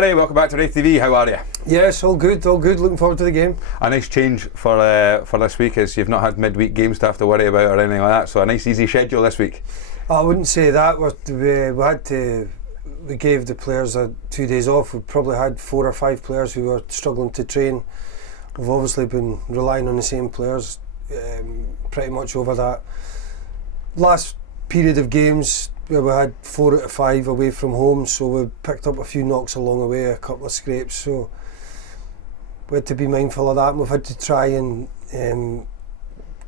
Barry, welcome back to Raith TV. How are you? Yes, all good. Looking forward to the game. A nice change for this week is you've not had midweek games to have to worry about or anything like that, so a nice easy schedule this week. I wouldn't say that. We gave the players 2 days off. We probably had 4 or 5 players who were struggling to train. We've obviously been relying on the same players pretty much over that last period of games, where we had 4 out of 5 away from home, so we picked up a few knocks along the way, a couple of scrapes, so we had to be mindful of that, and we've had to try and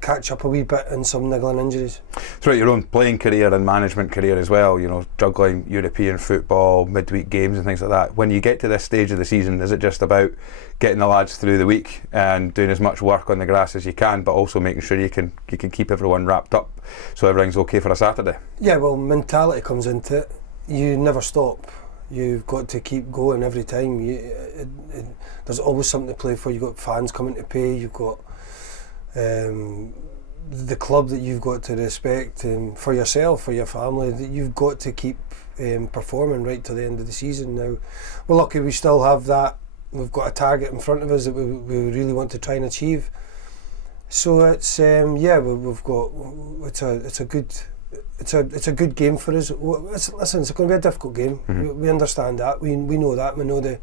catch up a wee bit in some niggling injuries. Throughout your own playing career and management career as well, you know, juggling European football, midweek games and things like that, when you get to this stage of the season, is it just about getting the lads through the week and doing as much work on the grass as you can, but also making sure you can keep everyone wrapped up so everything's okay for a Saturday? Yeah, well, mentality comes into it. You never stop. You've got to keep going every time. There's always something to play for. You've got fans coming to pay. You've got the club that you've got to respect, and for yourself, for your family, that you've got to keep performing right to the end of the season. Now, we're lucky we still have that. We've got a target in front of us that we really want to try and achieve. So it's we've got it's a good game for us. Listen, it's going to be a difficult game. Mm-hmm. We understand that. We know that. We know the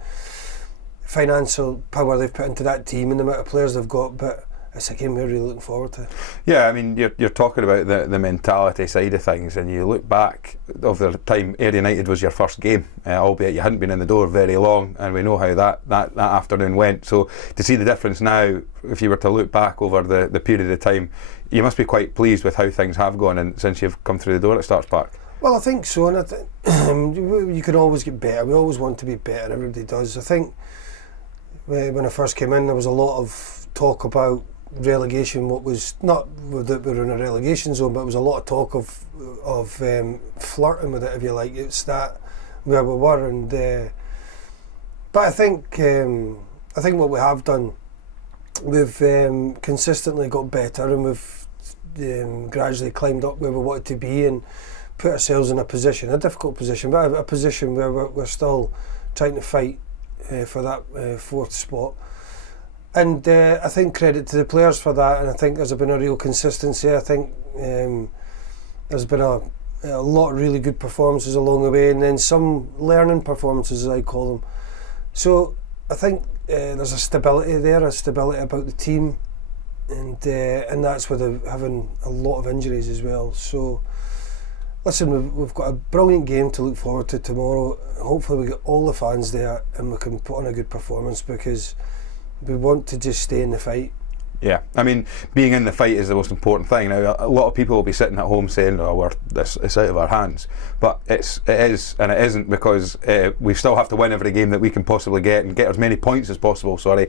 financial power they've put into that team and the amount of players they've got, but it's a game we're really looking forward to. Yeah, I mean, you're talking about the mentality side of things, and you look back over the time Ayr United was your first game, albeit you hadn't been in the door very long, and we know how that afternoon went. So to see the difference now, if you were to look back over the period of time, you must be quite pleased with how things have gone and since you've come through the door at Starks Park. Well, I think so, and you can always get better. We always want to be better, everybody does. I think when I first came in, there was a lot of talk about relegation, what was not that we were in a relegation zone, but there was a lot of talk of flirting with it, if you like. It's that where we were, and but I think what we have done, we've consistently got better, and we've gradually climbed up where we wanted to be and put ourselves in a difficult position, but a position where we're still trying to fight for that 4th spot. And I think credit to the players for that, and I think there's been a real consistency. I think there's been a lot of really good performances along the way, and then some learning performances, as I call them. So I think there's a stability there, a stability about the team, and that's with having a lot of injuries as well. So listen, we've got a brilliant game to look forward to tomorrow. Hopefully we get all the fans there and we can put on a good performance, because we want to just stay in the fight. Yeah, I mean, being in the fight is the most important thing. Now, a lot of people will be sitting at home saying, "Oh, it's out of our hands," but it is, and it isn't, because we still have to win every game that we can possibly get and get as many points as possible. To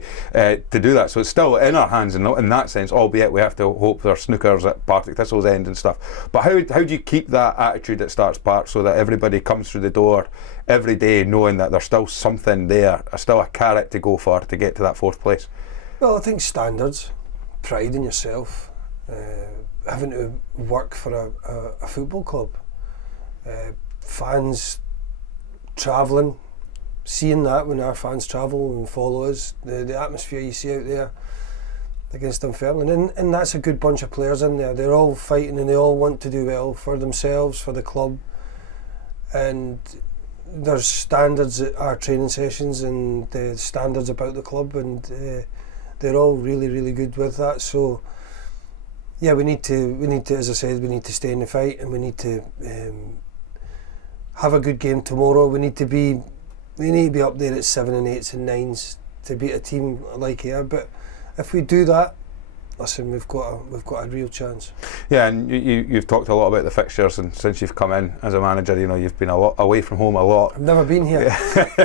do that, so it's still in our hands in that sense. Albeit we have to hope for snookers at Partick Thistle's end and stuff. But how do you keep that attitude at Starks Park so that everybody comes through the door every day knowing that there's still something there, still a carrot to go for to get to that 4th place? Well, I think standards. Pride in yourself, having to work for a football club, fans travelling, seeing that when our fans travel and follow us, the atmosphere you see out there against Dunfermline, and that's a good bunch of players in there. They're all fighting and they all want to do well for themselves, for the club, and there's standards at our training sessions and the standards about the club, and they're all really, really good with that. So yeah, we need to, as I said, we need to stay in the fight, and we need to have a good game tomorrow. We need to be up there at 7 and 8s and 9s to beat a team like Ayr. But if we do that, listen, we've got a real chance. Yeah, and you've talked a lot about the fixtures, and since you've come in as a manager, you know, you've been a lot away from home a lot. I've never been here. The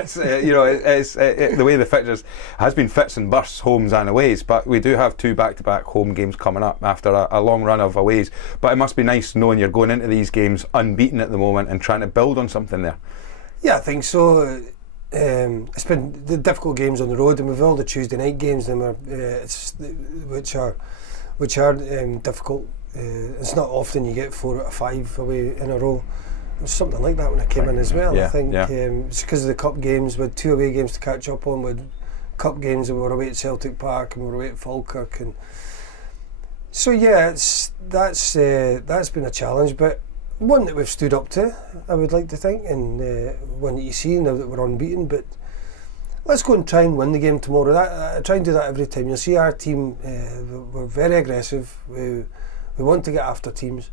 way the fixtures has been fits and bursts, homes and aways, but we do have 2 back-to-back home games coming up after a long run of aways. But it must be nice knowing you're going into these games unbeaten at the moment and trying to build on something there. Yeah, I think so. It's been the difficult games on the road, and we've all the Tuesday night games, which are difficult. It's not often you get 4 out of 5 away in a row, It was something like that when I came in as well. Yeah, I think yeah. it's because of the cup games. We had 2 away games to catch up on. With cup games, we were away at Celtic Park and we were away at Falkirk, and so yeah, that's been a challenge, but one that we've stood up to, I would like to think, and one that you see now that we're unbeaten. But let's go and try and win the game tomorrow. I try and do that every time. You'll see our team, we're very aggressive. We want to get after teams,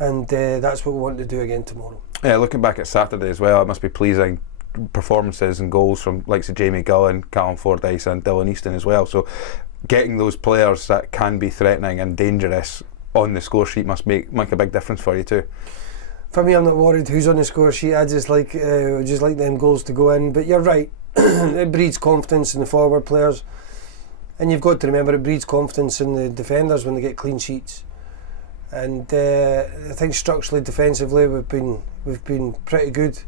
and that's what we want to do again tomorrow. Yeah, looking back at Saturday as well, it must be pleasing performances and goals from likes of Jamie Gullen, Callum Fordyce and Dylan Easton as well. So getting those players that can be threatening and dangerous on the score sheet must make a big difference for you too. For me, I'm not worried who's on the score sheet. I just like them goals to go in. But you're right, it breeds confidence in the forward players, and you've got to remember it breeds confidence in the defenders when they get clean sheets. And I think structurally, defensively, we've been pretty good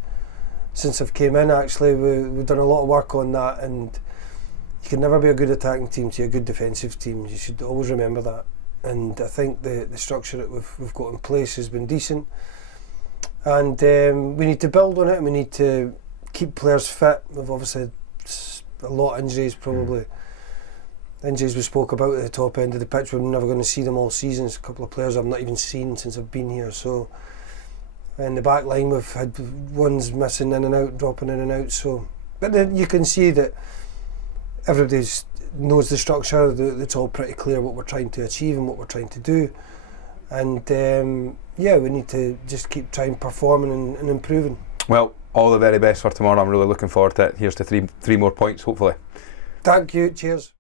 since I've came in. Actually, we've done a lot of work on that, and you can never be a good attacking team to a good defensive team. You should always remember that. And I think the structure that we've got in place has been decent, and we need to build on it, and we need to keep players fit. We've obviously had a lot of injuries, probably injuries we spoke about at the top end of the pitch. We're never going to see them all season. There's a couple of players I've not even seen since I've been here. So in the back line we've had ones missing in and out, dropping in and out. So, but then you can see that everybody knows the structure. It's all pretty clear what we're trying to achieve and what we're trying to do. And we need to just keep trying performing and improving. Well, all the very best for tomorrow. I'm really looking forward to it. Here's to three more points, hopefully. Thank you. Cheers.